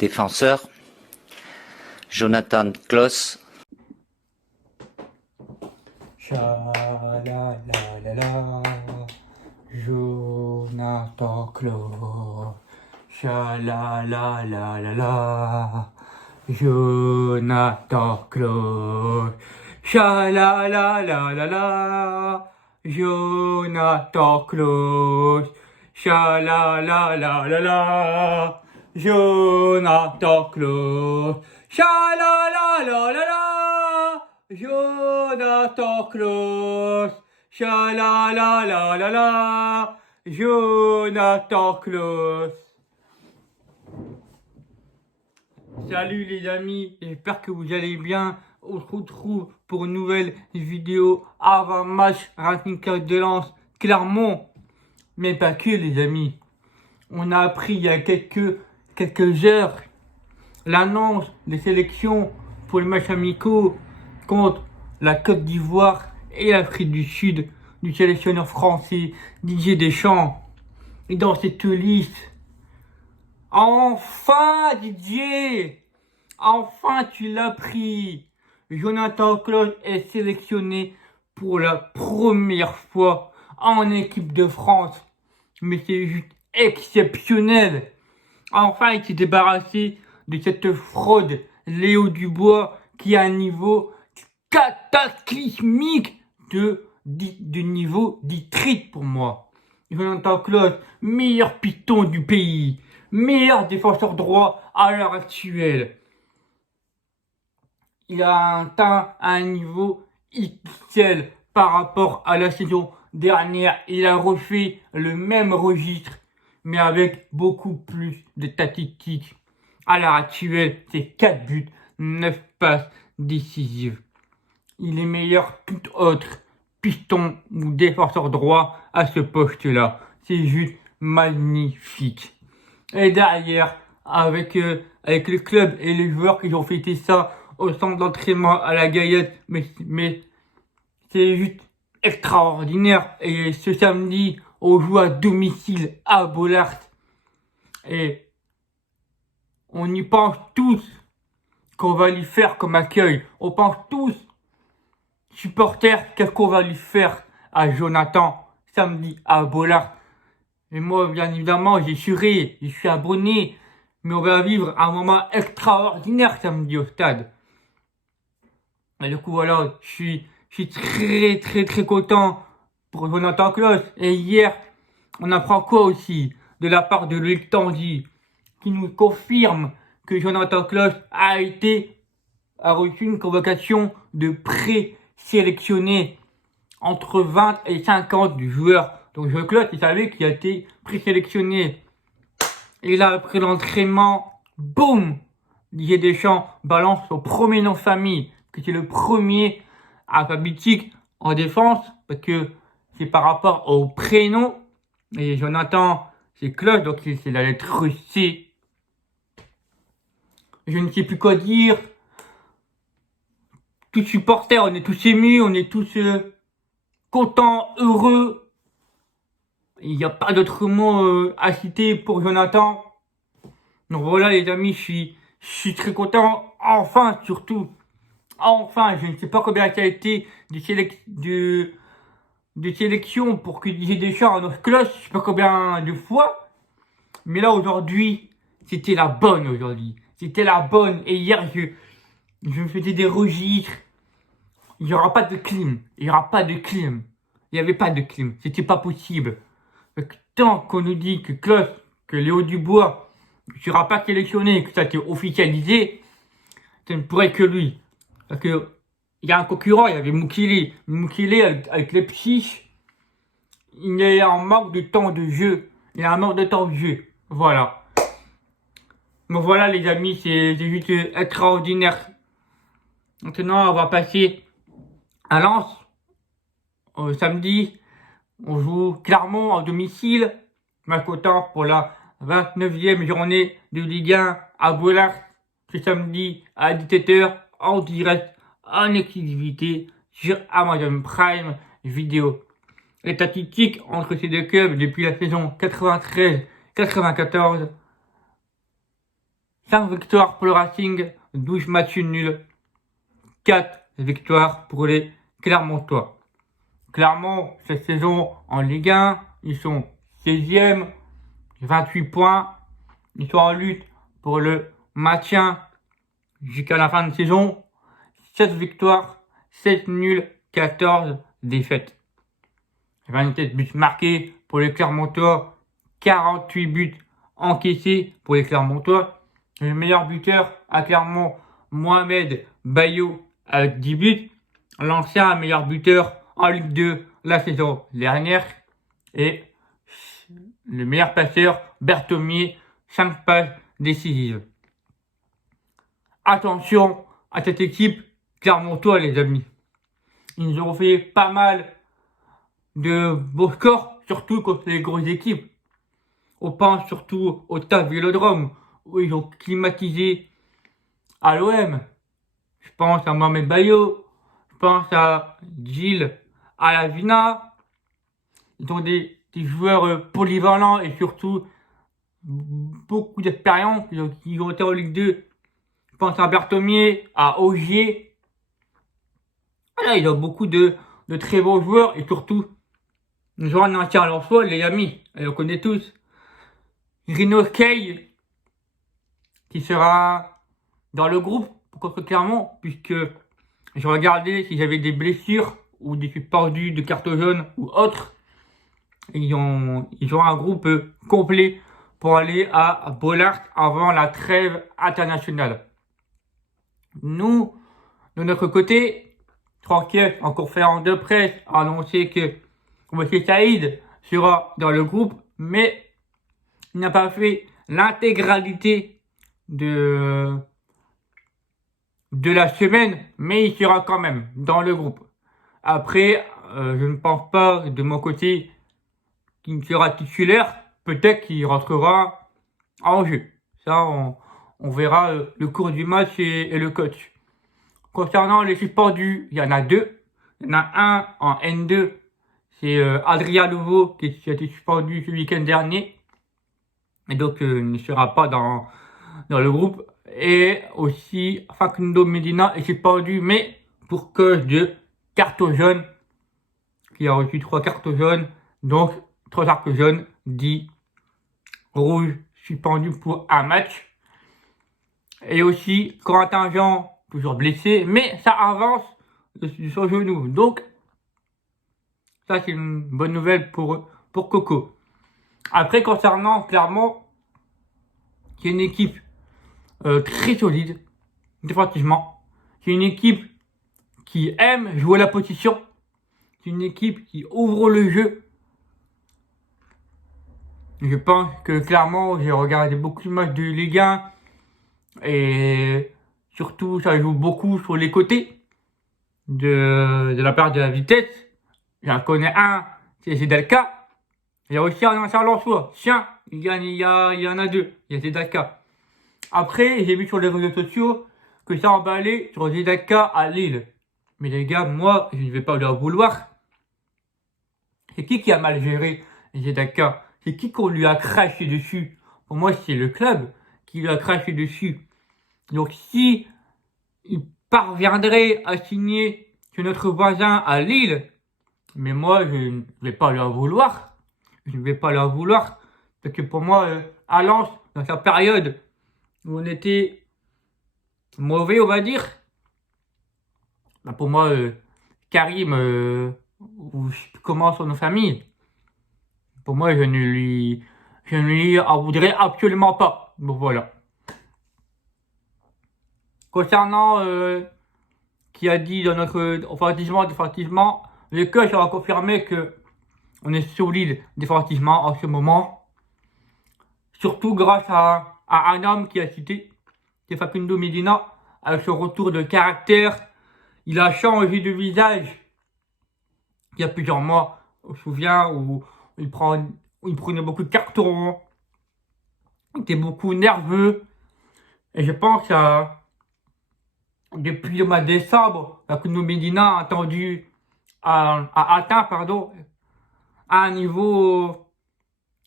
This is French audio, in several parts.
défenseur, Jonathan Klaus. Cha-la-la-la-la, Jonathan Klaus. Cha-la-la-la-la-la, Jonathan Klaus. Cha-la-la-la-la-la, Jonathan Klaus. Cha-la-la-la-la-la, Jonathan Klaus. Cha-la-la-la-la-la, Jonathan Klaus. Cha-la-la-la-la-la, Jonathan Klaus. Salut les amis, j'espère que vous allez bien. On se retrouve pour une nouvelle vidéo avant match Racing Club de Lens Clermont. Mais pas que les amis. On a appris il y a quelques heures l'annonce des sélections pour les matchs amicaux contre la Côte d'Ivoire et l'Afrique du Sud du sélectionneur français Didier Deschamps. Et dans cette liste, enfin Didier, enfin tu l'as pris. Jonathan Klaus est sélectionné pour la première fois en équipe de France. Mais c'est juste exceptionnel. Enfin il s'est débarrassé de cette fraude Léo Dubois qui a un niveau cataclysmique de niveau d'Itrit pour moi. Jonathan Klaus, meilleur piston du pays, meilleur défenseur droit à l'heure actuelle. Il a atteint un niveau XL par rapport à la saison dernière. Il a refait le même registre, mais avec beaucoup plus de statistiques. À l'heure actuelle, c'est 4 buts, 9 passes décisives. Il est meilleur tout autre piston ou défenseur droit à ce poste-là. C'est juste magnifique. Et derrière, avec le club et les joueurs qui ont fêté ça au centre d'entraînement à la Gaillette, mais c'est juste extraordinaire. Et ce samedi, on joue à domicile à Bollaert. Et on y pense tous qu'on va lui faire comme accueil. On pense tous, supporters, qu'est-ce qu'on va lui faire à Jonathan samedi à Bollaert. Et moi, bien évidemment, j'y suis abonné. Mais on va vivre un moment extraordinaire samedi au stade. Et du coup, voilà, je suis très content pour Jonathan Klaus. Et hier, on apprend quoi aussi de la part de Loïc Tanguy, qui nous confirme que Jonathan Klaus a reçu une convocation de présélectionné entre 20 et 50 du joueur. Donc Jonathan Klaus, il savait qu'il a été présélectionné. Et là, après l'entraînement, boum, Didier Deschamps balance son premier nom de famille, que c'est le premier alphabétique en défense, parce que c'est par rapport au prénom. Et Jonathan, c'est Klaus, donc c'est la lettre C. Je ne sais plus quoi dire. Tous supporters, on est tous émus, on est tous contents, heureux. Il n'y a pas d'autre mot à citer pour Jonathan. Donc voilà les amis, je suis très content. Enfin, surtout. Enfin, je ne sais pas combien ça a été de sélection pour que Didier Deschamps annonce Klaus, je sais pas combien de fois. Mais là aujourd'hui, c'était la bonne aujourd'hui. C'était la bonne. Et hier, je me faisais des registres. Il n'y aura pas de clim. Il n'y aura pas de clim. Il n'y avait pas de clim. C'était pas possible. Tant qu'on nous dit que Klaus, que Léo Dubois ne sera pas sélectionné, que ça a été officialisé, ça ne pourrait que lui. Parce que il y a un concurrent, il y avait Moukile. Moukile avec les psyches, il est en manque de temps de jeu. Il a un manque de temps de jeu. Voilà. Donc voilà les amis, c'est juste extraordinaire. Maintenant, on va passer à Lens. Samedi, on joue Clermont en domicile. Ma content pour la 29e journée de Ligue 1 à Bollaert. Ce samedi à 17h en direct, en exclusivité sur Amazon Prime Video. Les statistiques entre ces deux clubs depuis la saison 93-94 5 victoires pour le Racing, 12 matchs nuls, 4 victoires pour les Clermontois. Clermont, cette saison en Ligue 1, ils sont 16e, 28 points. Ils sont en lutte pour le maintien jusqu'à la fin de saison. 7 victoires, 7 nuls, 14 défaites. 27 buts marqués pour les Clermontois, 48 buts encaissés pour les Clermontois. Le meilleur buteur à Clermont, Mohamed Bayo, avec 10 buts. L'ancien meilleur buteur en Ligue 2 la saison dernière. Et le meilleur passeur, Berthomier, 5 passes décisives. Attention à cette équipe Clermontois, les amis. Ils nous ont fait pas mal de beaux scores, surtout contre les grosses équipes. On pense surtout au Stade Vélodrome, où ils ont climatisé à l'OM. Je pense à Mohamed Bayo, je pense à Gilles Alavina. Ils ont des joueurs polyvalents et surtout beaucoup d'expérience qui ont été en Ligue 2. Je pense à Berthomier, à Ogier. Voilà, ils ont beaucoup de très bons joueurs et surtout, nous avons un ancien Lensois, les amis, et on connaît tous. Rino Kay, qui sera dans le groupe contre Clermont, puisque je regardais si j'avais des blessures ou des suspendus de carton jaune ou autres. Ils ont un groupe complet pour aller à Bollaert avant la trêve internationale. Nous, de notre côté, tranquille, en conférence de presse, a annoncé que M. Saïd sera dans le groupe, mais il n'a pas fait l'intégralité de la semaine, mais il sera quand même dans le groupe. Après, je ne pense pas de mon côté qu'il sera titulaire. Peut-être qu'il rentrera en jeu. Ça, on verra le cours du match et le coach. Concernant les suspendus, il y en a 2. Il y en a un en N2. C'est Adrien Louveau qui a été suspendu ce week-end dernier. Et donc, il ne sera pas dans le groupe. Et aussi, Facundo Medina est suspendu, mais pour cause de carton jaune. Qui a reçu 3 cartes jaunes. Donc, 3 cartes jaunes, 10 rouges suspendus pour un match. Et aussi, Corentin Jean, toujours blessé, mais ça avance de son genou. Donc, ça, c'est une bonne nouvelle pour Coco. Après, concernant Clermont, c'est une équipe très solide, défensivement. C'est une équipe qui aime jouer la position. C'est une équipe qui ouvre le jeu. Je pense que clairement, j'ai regardé beaucoup de matchs de Ligue 1 et surtout, ça joue beaucoup sur les côtés de la part de la vitesse. J'en connais un, c'est Zedalka. Il y a aussi un ancien Lensois. Tiens, il y en a 2. Il y a Zedalka. Après, j'ai vu sur les réseaux sociaux que ça emballait sur Zedalka à Lille. Mais les gars, moi, je ne vais pas leur vouloir. C'est qui a mal géré Zedalka? C'est qui qu'on lui a craché dessus? Pour moi, c'est le club qui lui a craché dessus. Donc, si il parviendrait à signer chez notre voisin à Lille, mais moi, je ne vais pas leur vouloir. Je ne vais pas leur vouloir. Parce que pour moi, à Lens, dans sa période où on était mauvais, on va dire, bah pour moi, Karim, ou comment sont nos familles, pour moi, je ne lui en voudrais absolument pas. Bon, voilà. Concernant qui a dit dans notre défensivement, le coach a confirmé que on est solide défensivement en ce moment. Surtout grâce à un homme qui a cité, c'est Facundo Medina, avec son retour de caractère. Il a changé de visage. Il y a plusieurs mois, on se souvient, où il prenait beaucoup de cartons. Il était beaucoup nerveux. Et je pense que depuis le mois de décembre, Facundo Medina a atteint un niveau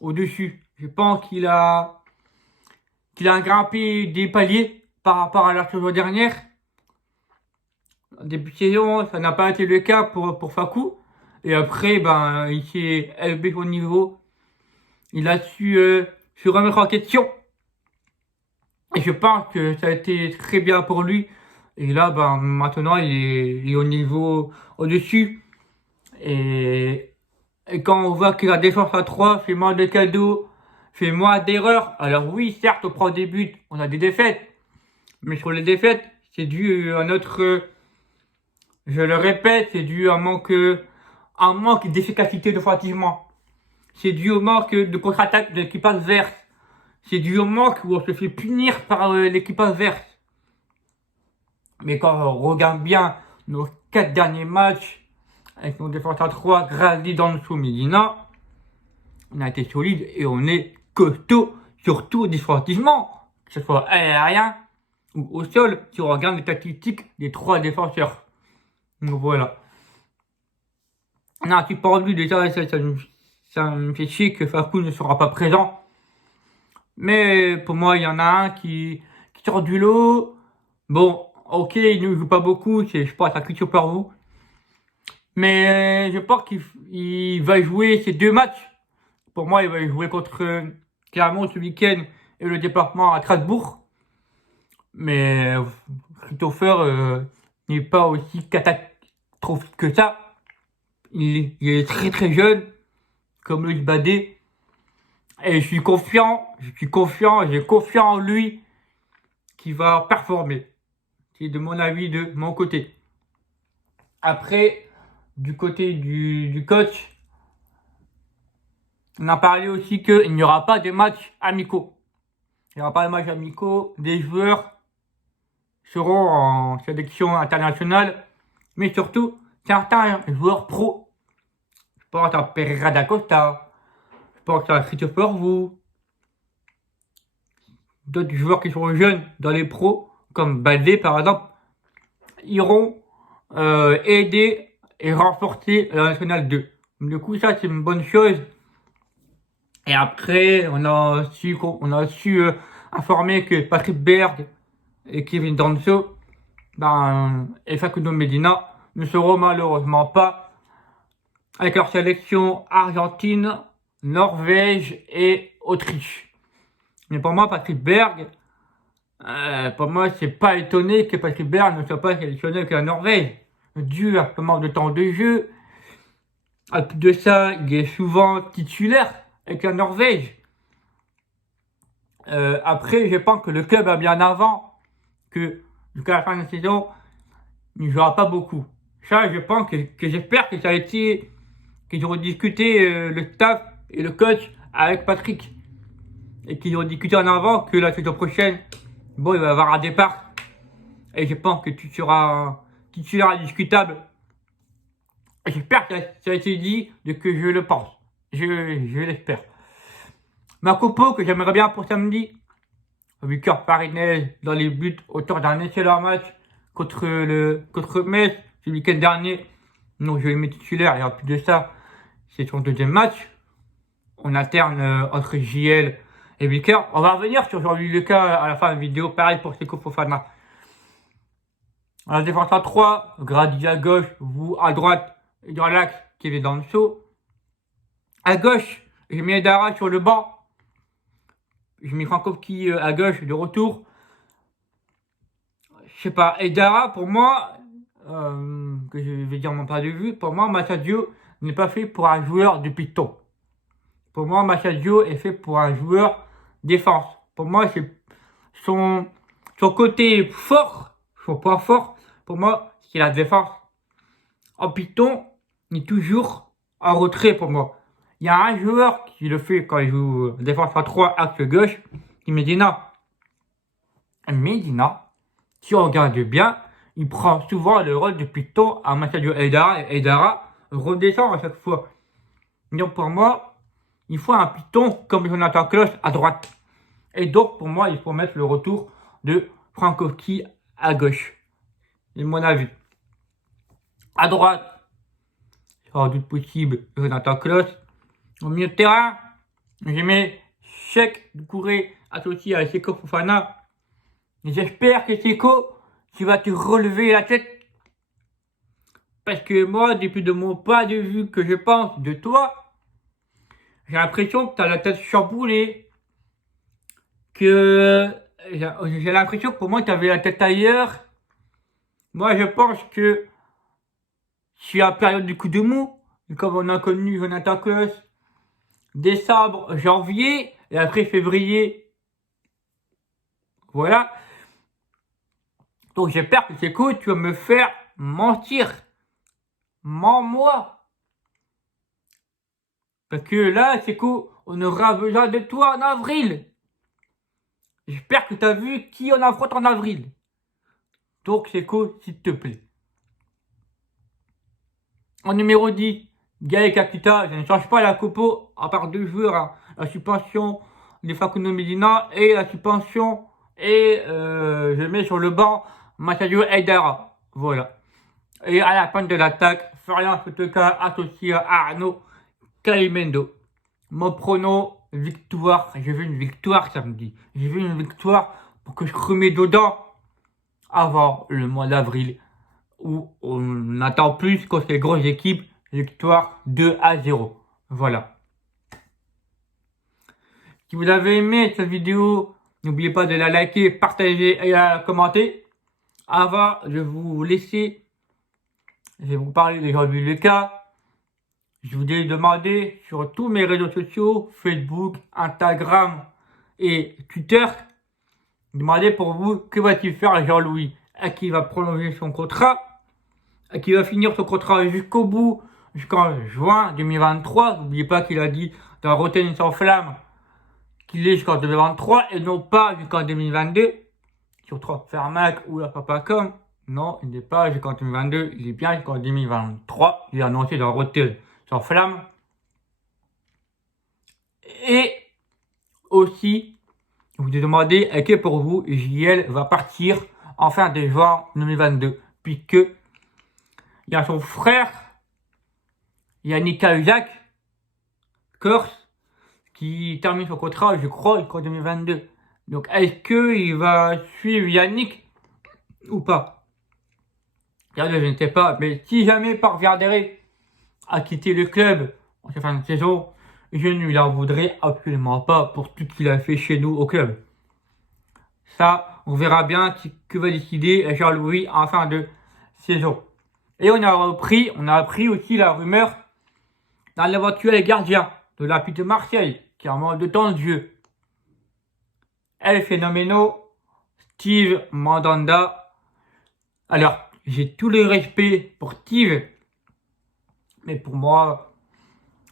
au-dessus. Je pense qu'il a qu'il a grimpé des paliers par rapport à la saison dernière. En début de saison, ça n'a pas été le cas pour Fakou. Et après, ben, il s'est élevé au niveau. Il a su se remettre en question. Et je pense que ça a été très bien pour lui. Et là, ben, maintenant, il est au niveau au-dessus. Et quand on voit que la défense à 3 fait moins de cadeaux, fait moins d'erreurs. Alors oui, certes, on prend des buts, on a des défaites. Mais sur les défaites, c'est dû à notre... je le répète, c'est dû à un manque d'efficacité défensivement. C'est dû au manque de contre-attaque de l'équipe adverse. C'est dû au manque où on se fait punir par l'équipe adverse. Mais quand on regarde bien nos 4 derniers matchs, avec nos défenses à 3, Grady, Danso, Medina, on a été solide et on est costaud, surtout défensivement, que ce soit aérien ou au sol, si on regarde les statistiques des 3 défenseurs. Donc voilà. Non, tu parles de lui déjà, ça me fait chier que Fakou ne sera pas présent. Mais pour moi, il y en a un qui sort du lot. Bon, ok, il ne joue pas beaucoup, c'est, je pense, la culture par vous. Mais je pense qu'il va jouer ces 2 matchs. Pour moi, il va jouer contre Clermont ce week-end et le déplacement à Strasbourg. Mais Christopher n'est pas aussi catastrophique que ça. Il est très très jeune, comme Loïc Badé. Et j'ai confiance en lui qu'il va performer. C'est de mon avis, de mon côté. Après, du côté du coach, on a parlé aussi qu'il n'y aura pas de matchs amicaux. Il n'y aura pas de matchs amicaux. Des joueurs seront en sélection internationale, mais surtout certains joueurs pros. Je pense à Pereira da Costa, je pense à Christopher Wu, d'autres joueurs qui sont jeunes dans les pros, comme Baldé par exemple, iront aider et renforcer la Nationale 2. Du coup, ça c'est une bonne chose. Et après, on a su informer que Patrick Berg et Kevin Danso, et Facundo Medina ne seront malheureusement pas avec leur sélection Argentine, Norvège et Autriche. Mais pour moi, Patrick Berg, pour moi, c'est pas étonné que Patrick Berg ne soit pas sélectionné avec la Norvège, dû à ce manque de temps de jeu. À plus de ça, il est souvent titulaire avec la Norvège. Après, je pense que le club a bien avant que jusqu'à la fin de la saison, il ne jouera pas beaucoup. Ça, je pense que j'espère que ça a été, qu'ils auront discuté le staff et le coach avec Patrick. Et qu'ils auront discuté en avant que la saison prochaine, bon, il va y avoir un départ. Et je pense que tu seras titulaire indiscutable. Et j'espère que ça a été dit de que je le pense. Je l'espère. Marcopo, que j'aimerais bien pour samedi. Victor Farinez dans les buts, auteur d'un excellent match contre Metz le week-end dernier. Donc je l'ai mis titulaire et en plus de ça, c'est son 2e match. On alterne entre JL et Victor. On va revenir sur Jean-Louis Lucas à la fin de la vidéo. Pareil pour Seko Fofana. On a défense à 3, Grady à gauche, vous à droite, et dans l'axe, Kevin Danso. À gauche, j'ai mis Edara sur le banc. J'ai mis Frankowski à gauche de retour. Je sais pas, Edara, pour moi, que je vais dire mon point de vue, pour moi, Massadio n'est pas fait pour un joueur de piton. Pour moi, Massadio est fait pour un joueur défense. Pour moi, c'est son côté fort, son point fort, pour moi, c'est la défense. En piton, il est toujours en retrait pour moi. Il y a un joueur qui le fait quand il joue défense à 3 axe gauche, c'est Medina. Medina, si on regarde bien, il prend souvent le rôle de piton à Massadio Edara et Edara redescend à chaque fois. Donc pour moi, il faut un piton comme Jonathan Klaus à droite. Et donc pour moi, il faut mettre le retour de Frankowski à gauche. C'est mon avis. À droite, sans doute possible, Jonathan Klaus. Au milieu de terrain, je mets Cheikh Doucouré associé à Seko Fofana. J'espère que Seko, tu vas te relever la tête. Parce que moi, depuis de mon point de vue que je pense de toi, j'ai l'impression que tu as la tête chamboulée. Que j'ai l'impression que pour moi, tu avais la tête ailleurs. Moi, je pense que je suis en période du coup de mou. Comme on a connu Jonathan Klaus, décembre, janvier, et après février. Voilà. Donc j'espère que c'est cool, tu vas me faire mentir. Mens-moi. Parce que là, c'est cool, on aura besoin de toi en avril. J'espère que tu as vu qui on affronte en avril. Donc c'est cool, s'il te plaît. En numéro 10, Gaël Kakita, je ne change pas la copo, à part 2 joueurs, hein. La suspension de Facundo Medina et la suspension, et je mets sur le banc Masadio Aidara. Voilà. Et à la fin de l'attaque, Florian Sotoka associé à Arnaud Calimendo. Mon prono, victoire. J'ai vu une victoire samedi. J'ai vu une victoire pour que je remette dedans avant le mois d'avril, où on attend plus contre les grosses équipes. Victoire 2-0. Voilà. Si vous avez aimé cette vidéo, n'oubliez pas de la liker, partager et la commenter. Avant de vous laisser, je vais vous parler d'aujourd'hui le cas. Je vous ai demandé sur tous mes réseaux sociaux, Facebook, Instagram et Twitter, demandez pour vous que va-t-il faire Jean-Louis. Est-ce qu'il va prolonger son contrat? Est-ce qu'il va finir son contrat jusqu'au bout, jusqu'en juin 2023? N'oubliez pas qu'il a dit dans Rotten sans flamme qu'il est jusqu'en 2023 et non pas jusqu'en 2022. Sur Transfermarkt ou la Papa.com. Non, il n'est pas jusqu'en 2022, il est bien jusqu'en 2023. Il est annoncé dans Rotten sans flamme. Et aussi, je vous ai demandé est-ce que pour vous, JL va partir en fin de juin 2022. Puisque il y a son frère, Yannick Cahuzac, Corse, qui termine son contrat, je crois, jusqu'en 2022. Donc, est-ce qu'il va suivre Yannick ou pas? Regardez, je ne sais pas. Mais si jamais parviendrait à quitter le club en cette fin de saison, je ne lui en voudrais absolument pas pour tout ce qu'il a fait chez nous au club. Ça, on verra bien que va décider Jean-Louis en fin de saison. Et on a appris aussi la rumeur d'un éventuel gardien de l'Olympique de Marseille, qui a un manque de temps de jeu. El Phénoméno, Steve Mandanda. Alors, j'ai tout le respect pour Steve, mais pour moi,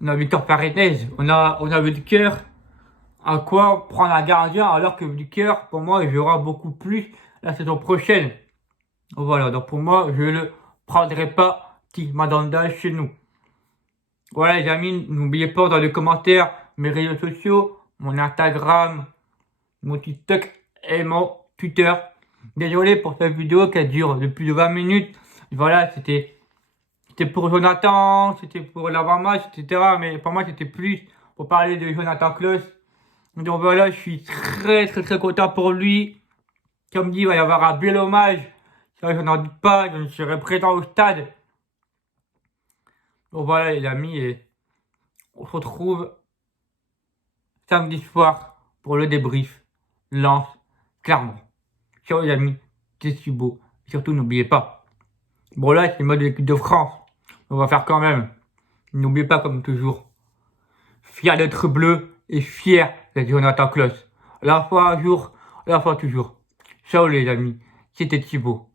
on a Victor Paredes, on a Wilker. À quoi prendre un gardien alors que Wilker, pour moi, il jouera beaucoup plus la saison prochaine. Voilà, donc pour moi, je ne le prendrai pas Steve Mandanda chez nous. Voilà les amis, n'oubliez pas dans les commentaires mes réseaux sociaux, mon Instagram, mon TikTok et mon Twitter. Désolé pour cette vidéo qui dure depuis 20 minutes. Voilà, c'était pour Jonathan, c'était pour l'avant-match, etc. Mais pour moi, c'était plus pour parler de Jonathan Klaus. Donc voilà, je suis très content pour lui. Comme dit, il va y avoir un bel hommage. Ça, je n'en doute pas, je serai présent au stade. Donc voilà les amis, et on se retrouve samedi soir pour le débrief. Lance, Clermont. Ciao les amis, c'est si beau. Surtout n'oubliez pas. Bon là c'est le mode de l'équipe de France. On va faire quand même. N'oubliez pas comme toujours. Fier d'être bleu et fier d'être Jonathan Klaus. La fois un jour, la fois toujours. Ciao les amis, c'était Thibaut.